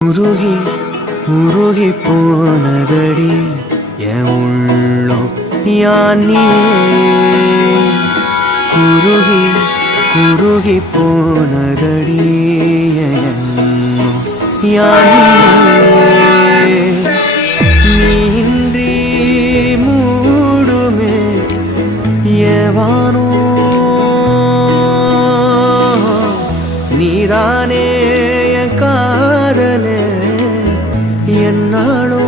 உருகி உருகி போனதடி என் உள்ளம் யானே குருகி குருகி போனதடி எண்ணம் யானே நீன்றி மூடுமே ஏவானோ நீதானே காதலே என்னாலும்